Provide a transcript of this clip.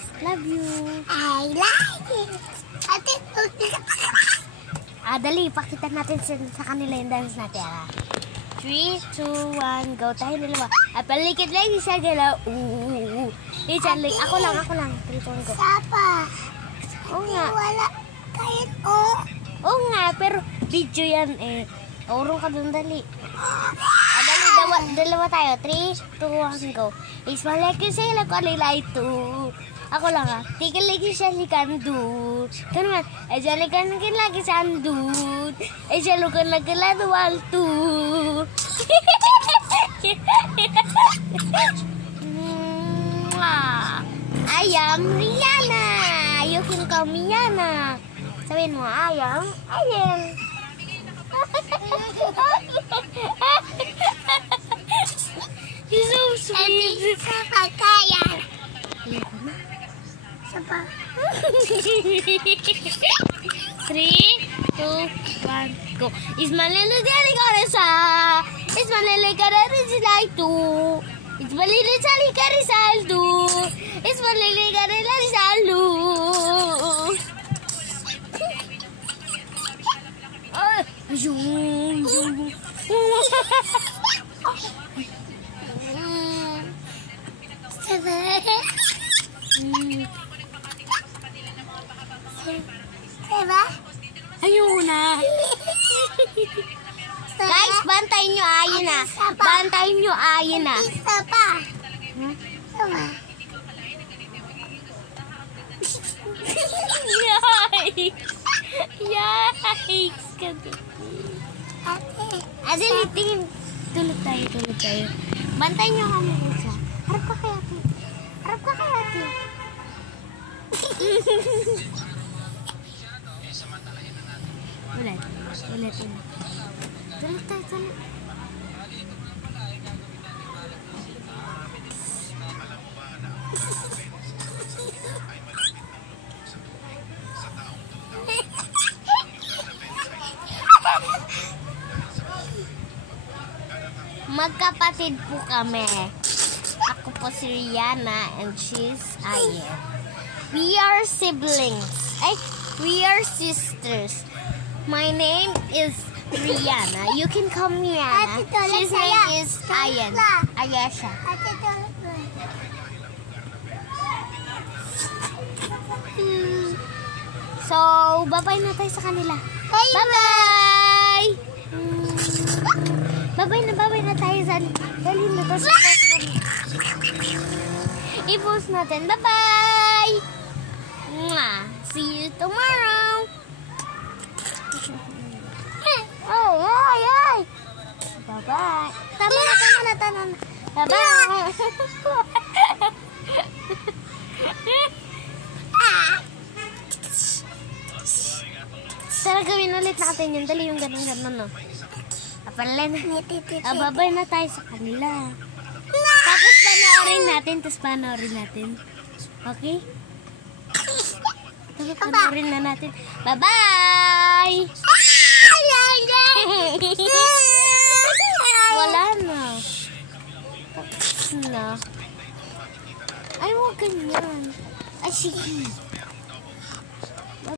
guys. Love you. I like it. Ate, Dali, pakita natin sa kanila yung dance natin. 3, 2, 1, go. Tayo dalawa. Palikid lang isa galaw. Isa lang. Ako lang. 3, 2, 1, go. Sapa. Oo nga. Wala kahit Oo nga, pero video yan eh. Urong ka dun, dali. Dali, dalawa tayo. 3, 2, 1, go. Ismalaki sila ko alilay to. Ako lang tigil lagi siya likandu. Kanuman, jalikan lagi sandut. Jalukan lagi ladual tu. Ayam Rihanna. You can call me Yana. Sabihin mo, ayam. He's so sweet. Sapa kaya. Sapa. 3, 2, 1, go. Ismalele jali karesa. Ismalele karesa jali tu. Ismalele jali karesa tu. Ismalele karesa lu. Zoom. Sapa. Ayun na. Guys, bantayin nyo ayin na. Bantayin nyo ayin na. Sapa. Sapa. Yikes. Ate. Tingin. Tulog tayo. Bantayin nyo kami isa. Harap ka kay ate. Ulit. Tulog tayo. Magkapatid po kami. Ako po si Rihanna and she's Ayen. We are siblings. We are sisters. My name is Rihanna. You can call me Rihanna. His name is Ayen. Ayesha. Ate, tulog mo. So, bye-bye na tayo sa kanila. Bye. Bye-bye! Bye-bye na tayo sa... Dali na to sa... I-post natin. Bye-bye! See you tomorrow! Ay! Bye-bye! Tama na. Bye-bye! Tara, gawin ulit natin yun. Dali yung ganun, no? Apalala na. Bye-bye na tayo sa kanila. Tapos panoorin natin. Okay? Tapos panoorin na natin. Bye-bye! Wala na. Tapos na. Ay, huwag ganyan. Ay, sige.